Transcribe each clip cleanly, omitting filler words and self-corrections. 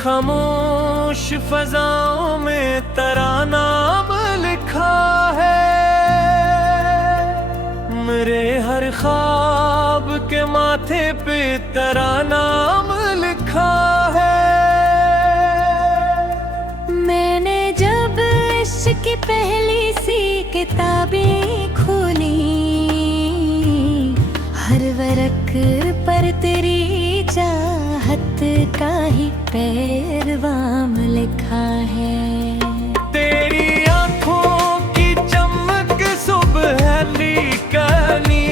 खामोश फजाओं में तराना लिखा है। मेरे हर ख्वाब के माथे पे तराना लिखा है। मैंने जब इश्क की पहली सी किताबें खोली, हर वर्क पर तेरी चाहत का ही पैगाम लिखा है। तेरी आंखों की चमक सुबहली कनी,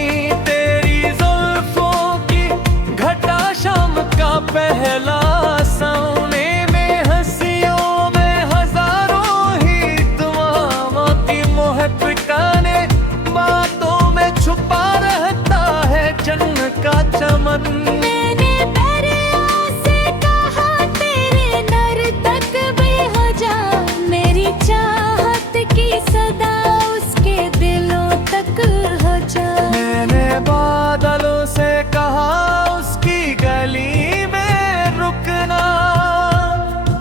तेरी जुल्फों की घटा शाम का पहला सोने में, हंसियों में हजारों ही दुआओं की मोहब्बताने, बातों में छुपा रहता है जन्नत का चमन। बादलों से कहा उसकी गली में रुकना,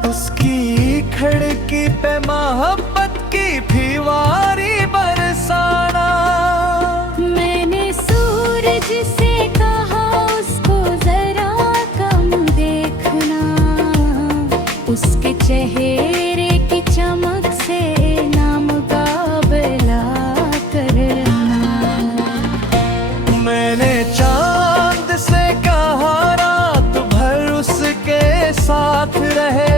उसकी खिड़की पे मोहब्बत की फीवारी बरसाना। मैंने सूरज से कहा उसको जरा कम देखना, उसके चेहरे की चमक से नामुकाबला करना। मैंने चांद से कहा रात भर उसके साथ रहे,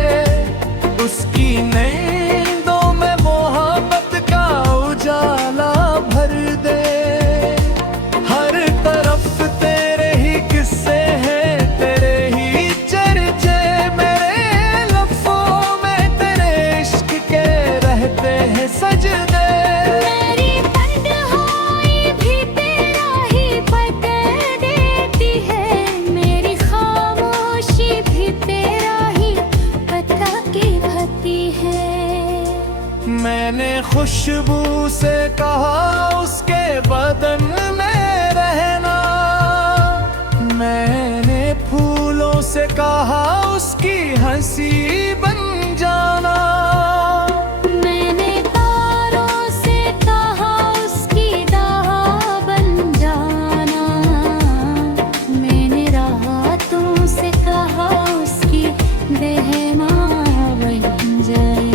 उसकी नींदों में मोहब्बत का उजाला भर दे। हर तरफ तेरे ही किस्से हैं, तेरे ही चर्चे, मेरे लफ्ज़ों में तेरे इश्क के रहते हैं सजदे। मैंने खुशबू से कहा उसके बदन में रहना, मैंने फूलों से कहा उसकी हंसी बन जाना। मैंने तारों से कहा उसकी दाह बन जाना, मैंने रातों से कहा उसकी रहमा बन जाए।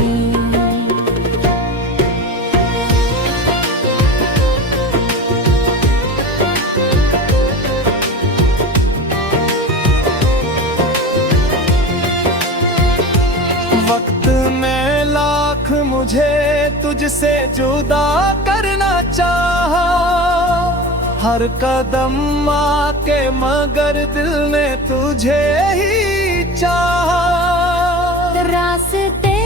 वक्त में लाख मुझे तुझसे जुदा करना चाहा, हर कदम आके मगर दिल ने तुझे ही चाहा। रास्ते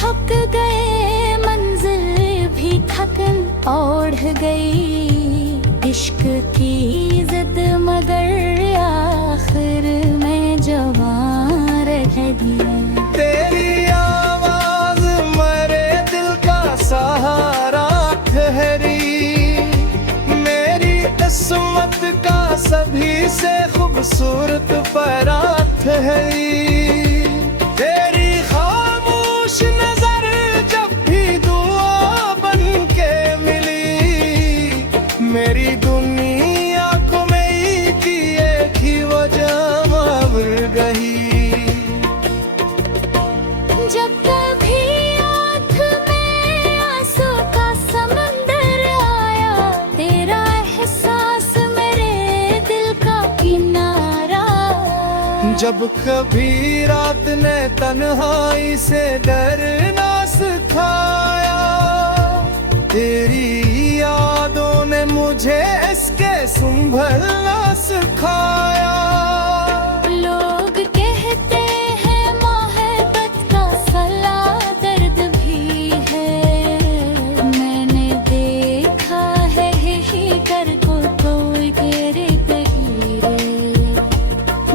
थक गए, मंजिल भी थकन ओढ़ गई, इश्क की जिद मगर आखिर में जवान रह गई। तेरी आवाज मेरे दिल का सहारा ठहरी, मेरी किस्मत का सभी से खूबसूरत पहरा ठहरी। तेरी खामोश नजर जब भी दुआ बन के मिली, मेरी दुनिया को मैं की एक ही वजह मर गई। जब कभी आँख में आंसू का समंदर आया, तेरा एहसास मेरे दिल का किनारा। जब कभी रात ने तन्हाई से डरना सिखाया, तेरी यादों ने मुझे इसके संभलना सिखाया। लोग कहते हैं मोहब्बत का सला दर्द भी है, मैंने देखा है ही कर को कोई गिरे गिरे।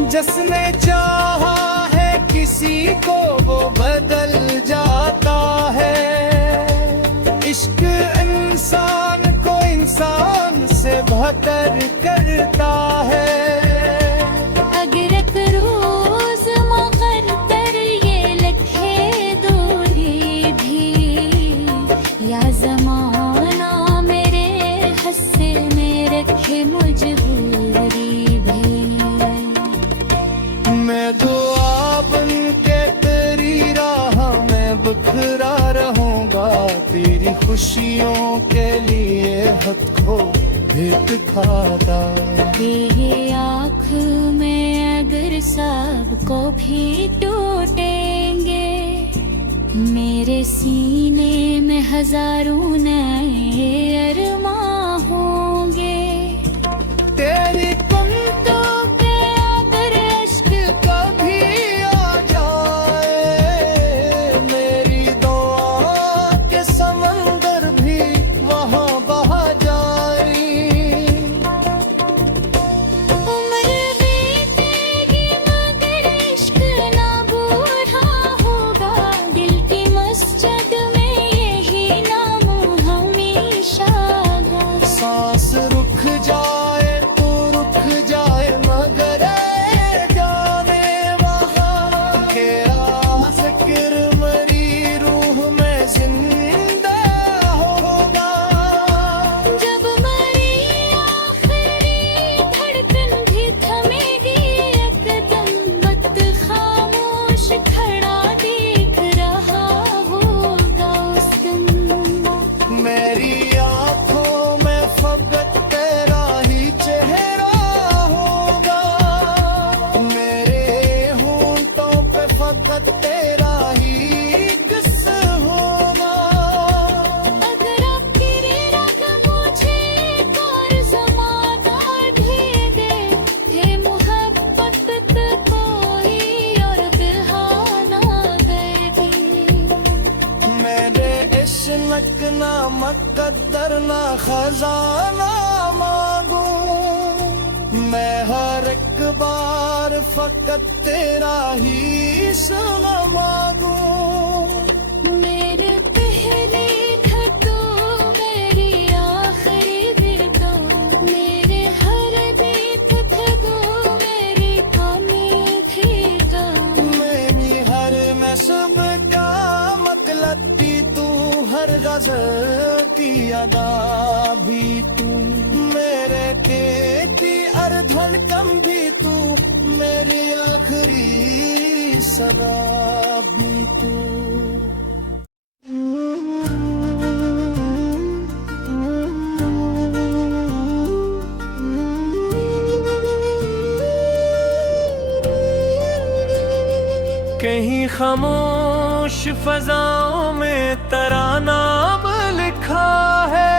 जिसने चाहा है किसी को वो बदल जाता है, इश्क इंसान को इंसान से बेहतर करता है। बिखरा रहूंगा तेरी खुशियों के लिए हद खो भेद खाता। तेरे आँख में अगर सबको भी टूटेंगे, मेरे सीने में हजारों नए अरमां होंगे। तेरी कुंतों पे अगर इश्क कभी आ जाए, मेरी दुआ के समंदर भी वहाँ बहा जाए। उम्र बीतेगी मगर इश्क ना बूढ़ा होगा, दिल की मस्जिद में यही नाम हमेशा गा। सांस रुक जाए तो रुक जाए मगर ए जाने वहाँ के ज़िक्र मरी रूह में जिंदा होगा। जब मरी आखिरी धड़कन भी थमेगी एकदम, वक्त खामोश खड़ा देख रहा होगा उस दिन। मेरी आँखों में फकत तेरा ही चेहरा होगा, मेरे होंठों पे फकत तेरा ही किस्सा होगा। अगर आपकी रग मुझे एक और ज़माना दे दे, हे मोहब्बत कोई और बहाना देगी। मेरे इश्क ना मुकद्दर ना खजाना मांगू, मैं हर एक बार फकत तेरा ही सलाह मांगू। मेरे पहले था तू, मेरी आखिरी भी तो, मेरे हर देख थे वो, मेरी कमी थी तो। मेरी हर मैं सुबह का मतलब भी तू, हर गज़ल की अदा भी तू, मेरे खेती हर धड़कन भी तू, मेरी आखिरी सदा भी तू। कहीं खामोश फजाओं में तराना लिखा है,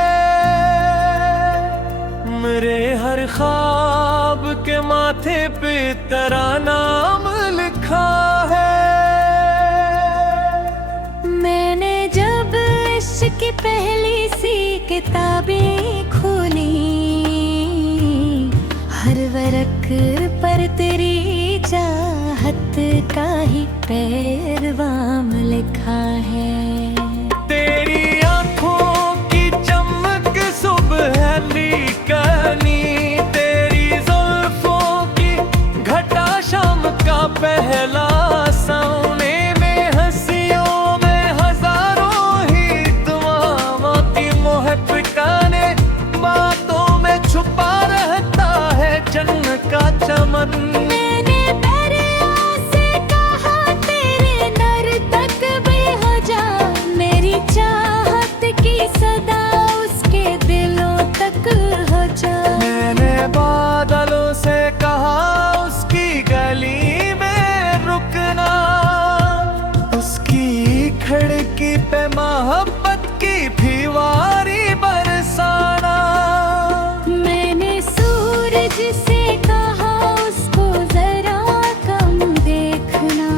मेरे हर ख्वाब के माथे पे तराना लिखा है। मैंने जब इश्क की पहली सी किताबें खोली, हर वर्क पर तेरी चाहत का ही पैगाम लिखा है। तेरी आंखों की चमक सुबहली कनी, तेरी जुल्फों की घटा शाम का पहला सौने में, हंसियों में हजारों ही दुआओं की महफिकाने, बातों में छुपा रहता है जन्नत का चमन। मैंने दरिया से कहा तेरे दर तक भी हो जा, मेरी चाहत की सदा उसके दिलों तक हो जा। मैंने बादलों से कहा उसकी गली में रुकना, उसकी खिड़की पे मोहब्बत की फीवारी बरसाना। मैंने सूरज से कहा उसको जरा कम देखना,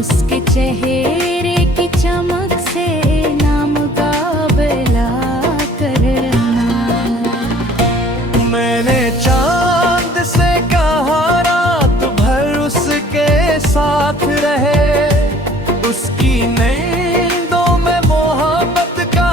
उसके चेहरे की चमक से नामुकाबला करना। मैंने चांद से कहा रात भर उसके साथ रहे, उसकी नींदों में मोहब्बत का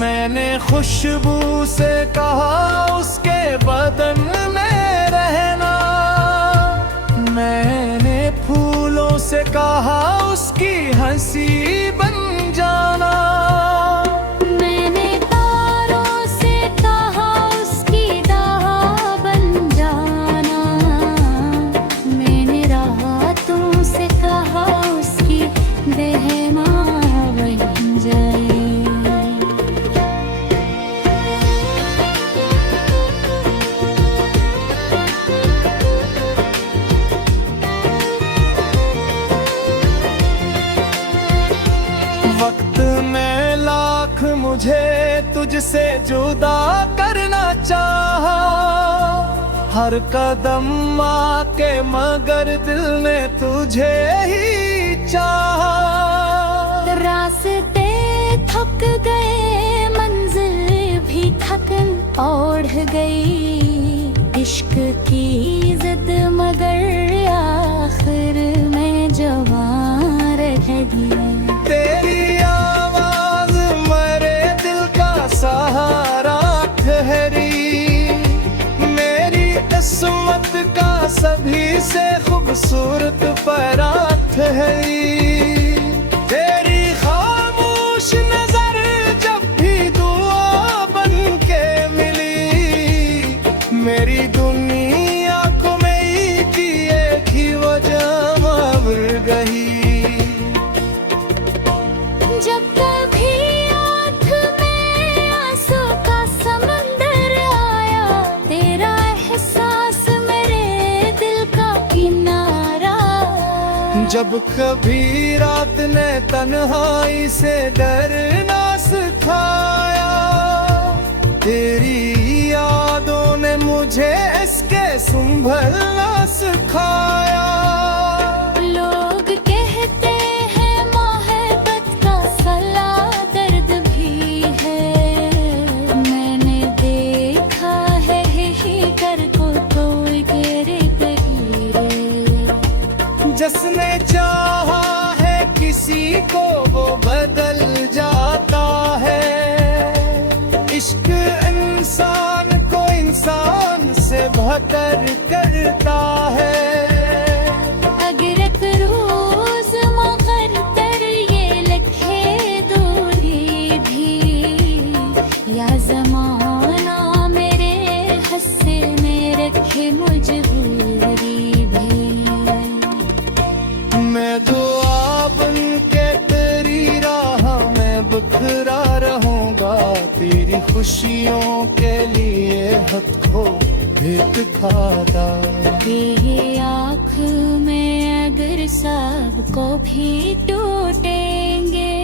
मैंने खुशबू से कहा उसके बदन में रहना, मैंने फूलों से कहा उसकी हंसी बन जाना, मैंने तारों से कहा उसकी राह बन जाना, मैंने रातों से कहा उसकी रहमा बन जाए। वक्त में लाख मुझे तुझसे जुदा करना चाहा, हर कदम आके मगर दिल ने तुझे ही चाहा। रास्ते थक गए, मंजिल भी थकन ओढ़ गई, इश्क की जिद मगर आखिर में जवां रह गई। तेरी आवाज मेरे दिल का सहारा ठहरी, मेरी किस्मत का सभी से खूबसूरत परा ठहरी। तेरी खामोश नजर जब भी दुआ बन के मिली, मेरी दुनिया को मैं की एक ही वजह उड़ गई। जब कभी आँख में आंसू का समंदर आया, तेरा एहसास मेरे दिल का किनारा। जब कभी रात ने तन्हाई से डरना सिखाया, तेरी यादों ने मुझे इसके संभलना सिखाया। लोग कहते हैं मोहब्बत का सला दर्द भी है, मैंने देखा है ही कर को कोई गिरे गिरे। जिसने चाहा है किसी को वो बदल जाता है, इश्क इंसान को इंसान से बेहतर करता है। अगर एक रोज मुकद्दर ये लिखे दूरी भी, या ज़माना मेरे हस्से में रखे मजबूरी भी। मैं दुआ बन के तेरी राह में बिखरा रहूंगा, तेरी खुशियों के लिए हद को भेद खाता। ये आँख में अगर सबको भी टूटेंगे,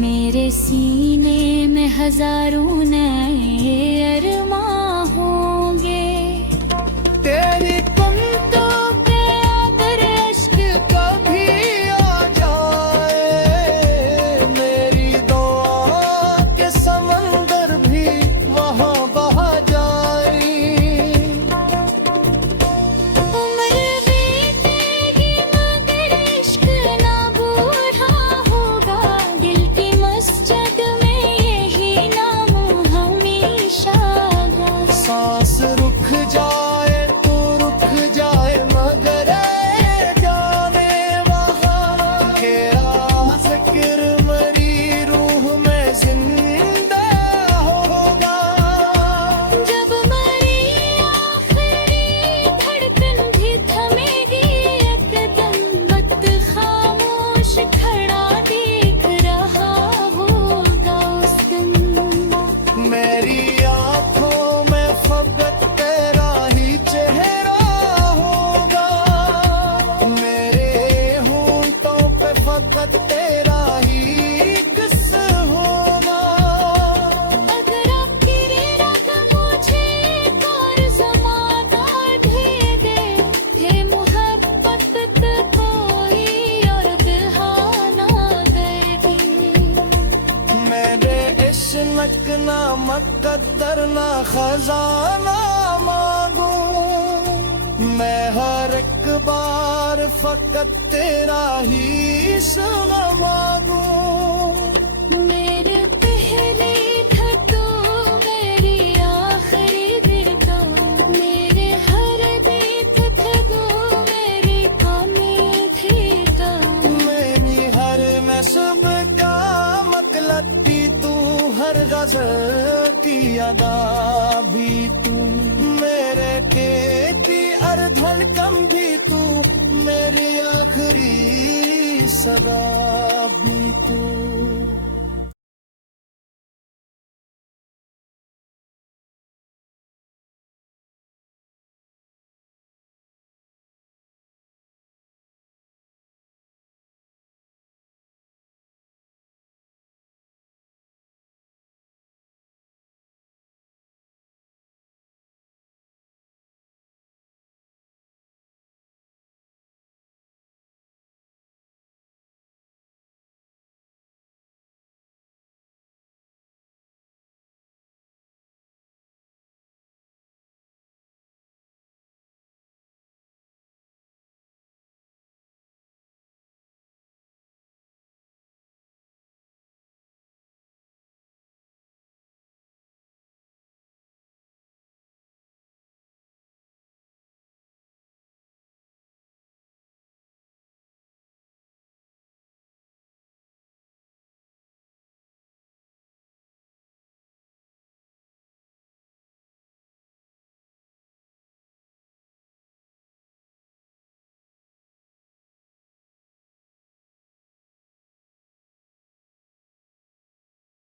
मेरे सीने में हजारों नए अरमां होंगे। तेरी कुंतों पे अगर इश्क कभी आ जाए, मेरी दुआ के समंदर भी वहाँ बहा जाए। उम्र बीतेगी मगर इश्क ना बूढ़ा होगा, दिल की मस्जिद में यही नाम हमेशा होगा। सांस रुक जाए तो रुक जाए मगर ऐ जाने वहाँ, तेरा जिक्र मेरी रूह में जिंदा होगा। जब मेरी आखिरी धड़कन भी थमेगी एकदम, वक्त खामोश खड़ा देख रहा होगा उस दिन। मेरी आँखों में फकत तेरा ही चेहरा होगा, मेरे होंठों पे फकत तेरा ही किस्सा होगा। अगर आपकी राह मुझे एक और ज़माना दे दे, ये मोहब्बत कोई और बहाना देगी। मेरे इश्क ना मुकद्दर ना खजाना मांगू, मैं हर एक बार फकत तेरा ही सुना मांगू। मेरे पहले लगती तू हर गजल की अदा भी तू, मेरे खेती और धड़कन भी तू, मेरी आखिरी सदा भी तू।